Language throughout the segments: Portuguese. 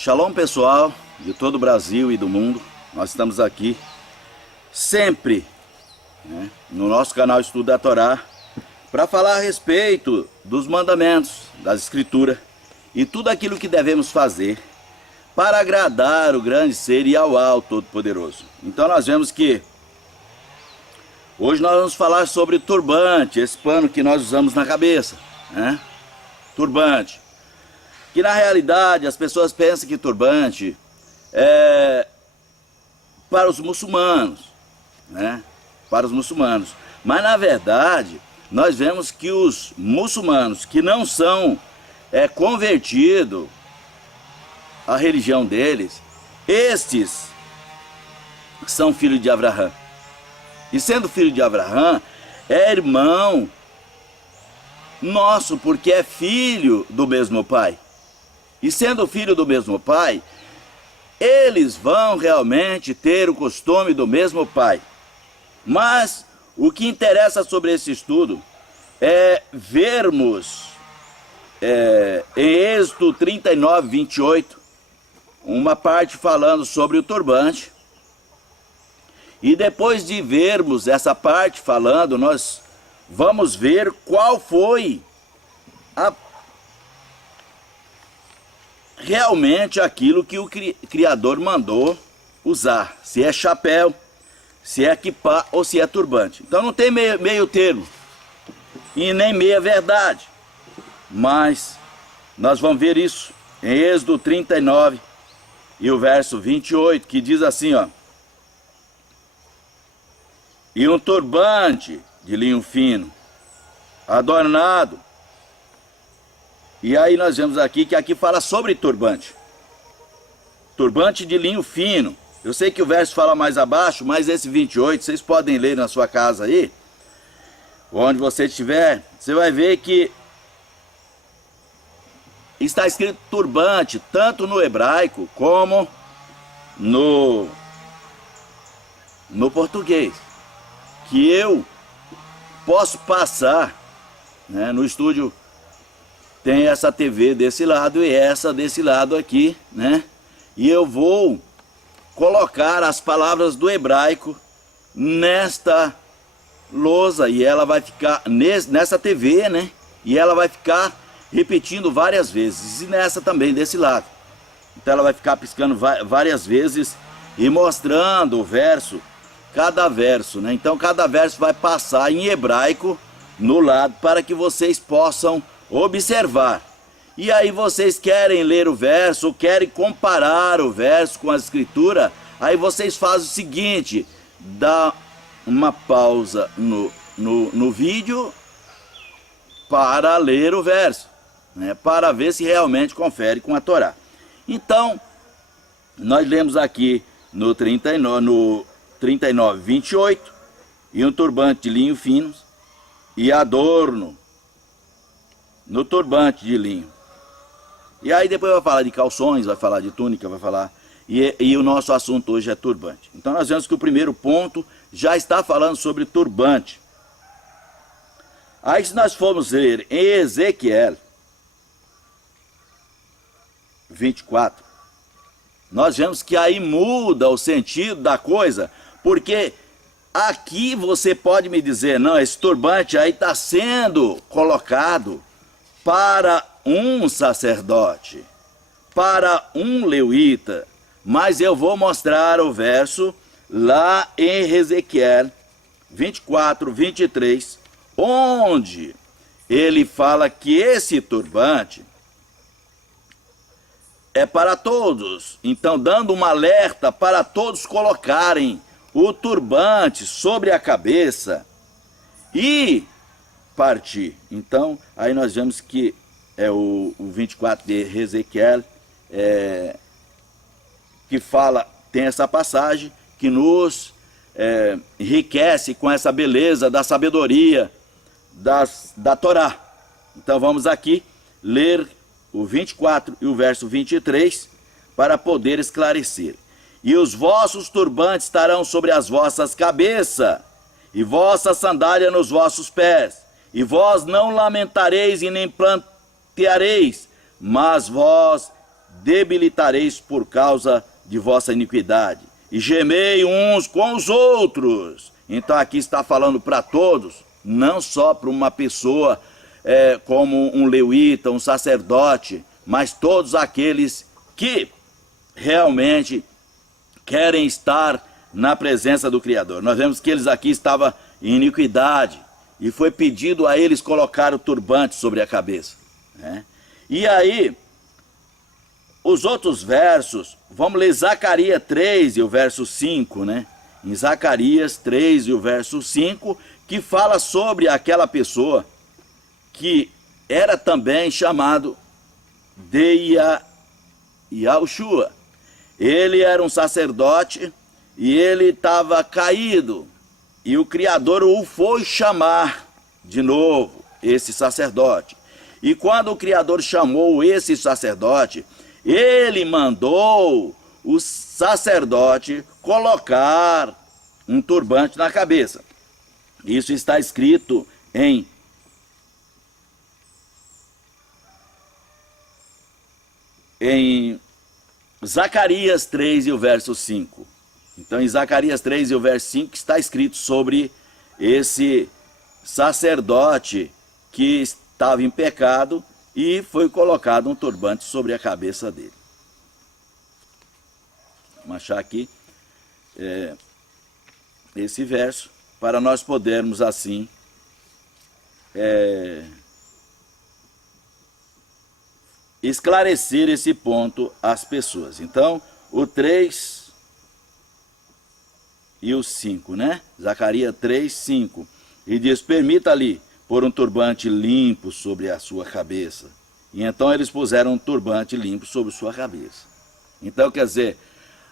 Shalom pessoal de todo o Brasil e do mundo. Nós estamos aqui sempre, no nosso canal Estudo da Torá para falar a respeito dos mandamentos, das escrituras e tudo aquilo que devemos fazer para agradar o grande ser Yahuwah, o Todo-Poderoso. Então nós vemos que hoje nós vamos falar sobre o turbante, esse pano que nós usamos na cabeça, turbante. Que na realidade as pessoas pensam que turbante é para os muçulmanos, para os muçulmanos. Mas na verdade nós vemos que os muçulmanos que não são convertidos à religião deles, estes são filhos de Abraão. E sendo filho de Abraão, é irmão nosso, porque é filho do mesmo pai. E sendo filho do mesmo pai, eles vão realmente ter o costume do mesmo pai. Mas o que interessa sobre esse estudo é vermos em Êxodo 39, 28, uma parte falando sobre o turbante. E depois de vermos essa parte falando, nós vamos ver qual foi realmente aquilo que o Criador mandou usar. Se é chapéu, se é kippá ou se é turbante. Então não tem meio termo e nem meia verdade. Mas nós vamos ver isso em Êxodo 39 e o verso 28, que diz assim, ó: e um turbante de linho fino, adornado. E aí nós vemos aqui que aqui fala sobre turbante. Turbante de linho fino. Eu sei que o verso fala mais abaixo, mas esse 28, vocês podem ler na sua casa aí, onde você estiver, você vai ver que está escrito turbante, tanto no hebraico como no português. Que eu posso passar, no estúdio tem essa TV desse lado e essa desse lado aqui, e eu vou colocar as palavras do hebraico nesta lousa e ela vai ficar nessa TV, e ela vai ficar repetindo várias vezes, e nessa também desse lado. Então ela vai ficar piscando várias vezes e mostrando o verso, cada verso, Então cada verso vai passar em hebraico no lado para que vocês possam observar. E aí vocês querem ler o verso, querem comparar o verso com a escritura, aí vocês fazem o seguinte: dá uma pausa no vídeo para ler o verso, para ver se realmente confere com a Torá. Então nós lemos aqui no 39, 28, e um turbante de linho fino e adorno no turbante de linho. E aí depois vai falar de calções, vai falar de túnica, vai falar... E o nosso assunto hoje é turbante. Então nós vemos que o primeiro ponto já está falando sobre turbante. Aí se nós formos ler em Ezequiel 24, nós vemos que aí muda o sentido da coisa, porque aqui você pode me dizer, não, esse turbante aí está sendo colocado para um sacerdote, para um levita, mas eu vou mostrar o verso lá em Ezequiel 24, 23, onde ele fala que esse turbante é para todos. Então, dando um alerta para todos colocarem o turbante sobre a cabeça e partir. Então, aí nós vemos que é o 24 de Ezequiel, que fala, tem essa passagem que nos enriquece com essa beleza da sabedoria da Torá. Então vamos aqui ler o 24 e o verso 23 para poder esclarecer. E os vossos turbantes estarão sobre as vossas cabeças, e vossa sandália nos vossos pés, e vós não lamentareis e nem planteareis, mas vós debilitareis por causa de vossa iniquidade, e gemei uns com os outros. Então aqui está falando para todos, não só para uma pessoa como um levita, um sacerdote, mas todos aqueles que realmente querem estar na presença do Criador. Nós vemos que eles aqui estavam em iniquidade, e foi pedido a eles colocar o turbante sobre a cabeça, né? E aí, os outros versos, vamos ler Zacarias 3 e o verso 5, né? Em Zacarias 3 e o verso 5, que fala sobre aquela pessoa que era também chamado de Yahushua. Ele era um sacerdote e ele estava caído, e o Criador o foi chamar de novo, esse sacerdote. E quando o Criador chamou esse sacerdote, ele mandou o sacerdote colocar um turbante na cabeça. Isso está escrito em Zacarias 3 e o verso 5. Então, em Zacarias 3 e o verso 5 está escrito sobre esse sacerdote que estava em pecado e foi colocado um turbante sobre a cabeça dele. Vamos achar aqui esse verso para nós podermos assim esclarecer esse ponto às pessoas. Então, o 3 e o 5, né? Zacarias 3, 5. E diz: permita-lhe pôr um turbante limpo sobre a sua cabeça. E então eles puseram um turbante limpo sobre sua cabeça. Então, quer dizer,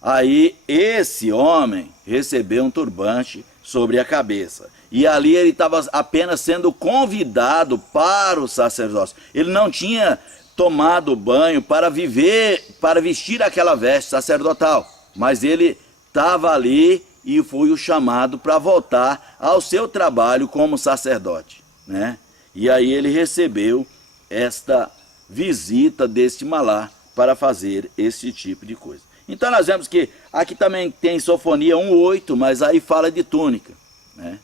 aí esse homem recebeu um turbante sobre a cabeça. E ali ele estava apenas sendo convidado para o sacerdócio. Ele não tinha tomado banho para vestir aquela veste sacerdotal. Mas ele estava ali e foi o chamado para voltar ao seu trabalho como sacerdote, né? E aí ele recebeu esta visita deste malá para fazer esse tipo de coisa. Então nós vemos que aqui também tem Sofonia 1:8, mas aí fala de túnica, né?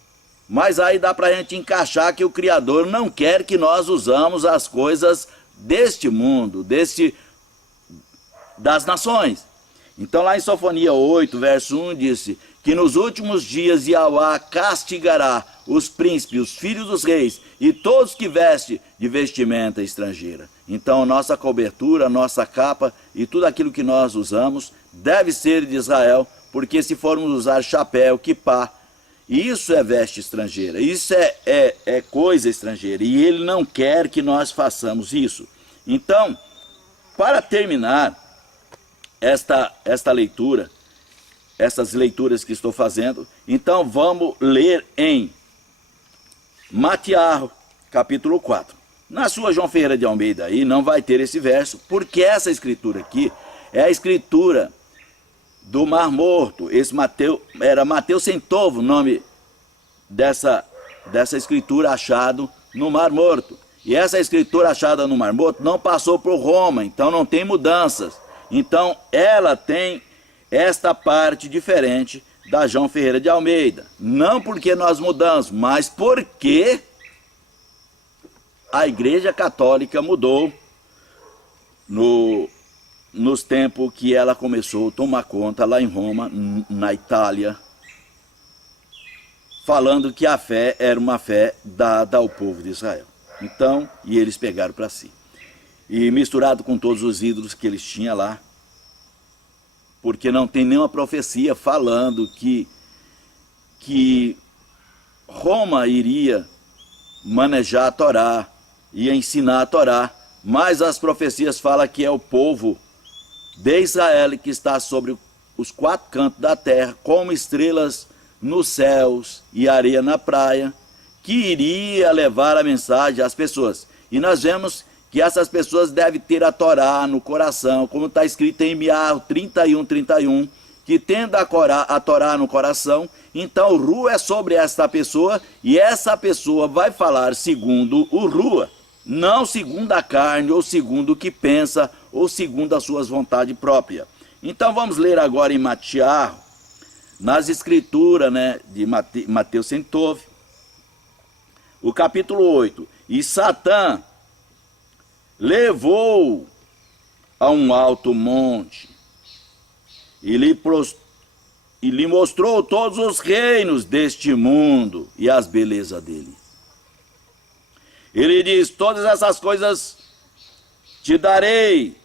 Mas aí dá para a gente encaixar que o Criador não quer que nós usamos as coisas deste mundo, das nações. Então lá em Sofonia 8, verso 1, disse que nos últimos dias Yahweh castigará os príncipes, os filhos dos reis e todos que vestem de vestimenta estrangeira. Então nossa cobertura, nossa capa e tudo aquilo que nós usamos deve ser de Israel, porque se formos usar chapéu, quipá, isso é veste estrangeira, isso é coisa estrangeira, e ele não quer que nós façamos isso. Então, para terminar esta leitura, essas leituras que estou fazendo, então vamos ler em Mateus, capítulo 4. Na sua João Ferreira de Almeida aí não vai ter esse verso, porque essa escritura aqui é a escritura do Mar Morto. Esse Mateus, era Mateus Centovo o nome dessa escritura achado no Mar Morto. E essa escritura achada no Mar Morto não passou por Roma, então não tem mudanças. Então ela tem esta parte diferente da João Ferreira de Almeida. Não porque nós mudamos, mas porque a Igreja Católica mudou nos tempos que ela começou a tomar conta lá em Roma, na Itália, falando que a fé era uma fé dada ao povo de Israel. Então, e eles pegaram para si. E misturado com todos os ídolos que eles tinham lá, porque não tem nenhuma profecia falando que Roma iria manejar a Torá, ia ensinar a Torá, mas as profecias falam que é o povo de Israel que está sobre os quatro cantos da terra, como estrelas nos céus e areia na praia, que iria levar a mensagem às pessoas. E nós vemos que essas pessoas devem ter a Torá no coração, como está escrito em Miar 31:31, que tendo a Torá no coração, então o Rua é sobre esta pessoa, e essa pessoa vai falar segundo o Rua. não segundo a carne, ou segundo o que pensa, ou segundo as suas vontades próprias. Então vamos ler agora em Mateus, nas escrituras, né, de Mateus 109, o capítulo 8. E Satã levou a um alto monte e lhe mostrou todos os reinos deste mundo e as belezas dele. Ele diz: todas essas coisas te darei,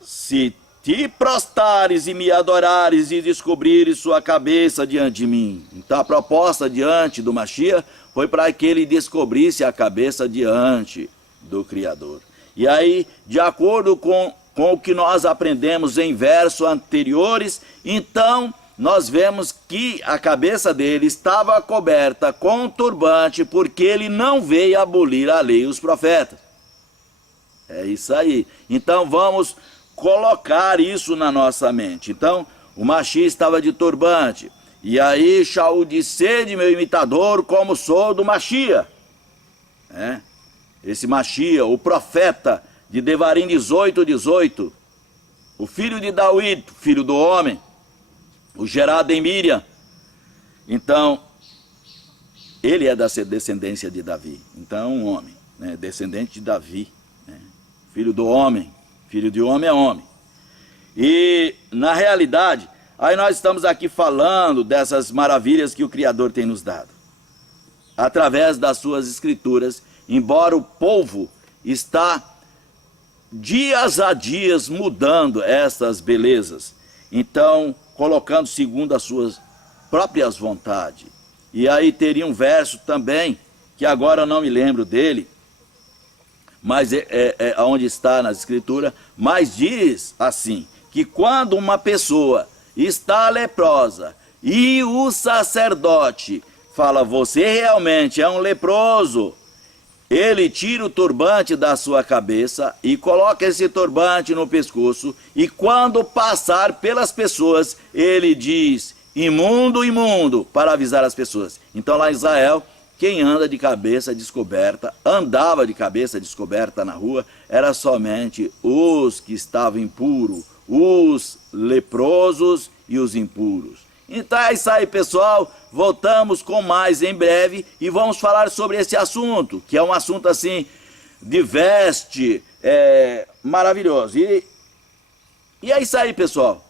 se te prostrares e me adorares e descobrires sua cabeça diante de mim. Então a proposta diante do Mashiach foi para que ele descobrisse a cabeça diante do Criador. E aí, de acordo com o que nós aprendemos em versos anteriores, então nós vemos que a cabeça dele estava coberta com um turbante, porque ele não veio abolir a lei e os profetas. É isso aí. Então vamos colocar isso na nossa mente. Então, o Mashiach estava de turbante. E aí Shaul disse: sede meu imitador, como sou do Mashiach. Esse Mashiach, o profeta de Devarim 18:18, o filho de David, filho do homem, o gerado em Miriam. Então, ele é da descendência de Davi. Então é um homem, né? Descendente de Davi, né? Filho do homem. Filho de homem é homem. E, na realidade, aí nós estamos aqui falando dessas maravilhas que o Criador tem nos dado. Através das suas escrituras, embora o povo está dias a dias mudando essas belezas. Então, colocando segundo as suas próprias vontades. E aí teria um verso também, que agora eu não me lembro dele, mas é onde está nas escrituras, mas diz assim, que quando uma pessoa está leprosa e o sacerdote fala: você realmente é um leproso, ele tira o turbante da sua cabeça e coloca esse turbante no pescoço, e quando passar pelas pessoas, ele diz: imundo, imundo, para avisar as pessoas. Então lá em Israel, quem anda de cabeça descoberta, andava de cabeça descoberta na rua, era somente os que estavam impuros, os leprosos e os impuros. Então é isso aí, pessoal. Voltamos com mais em breve e vamos falar sobre esse assunto, que é um assunto assim, de veste, maravilhoso. E é isso aí, pessoal.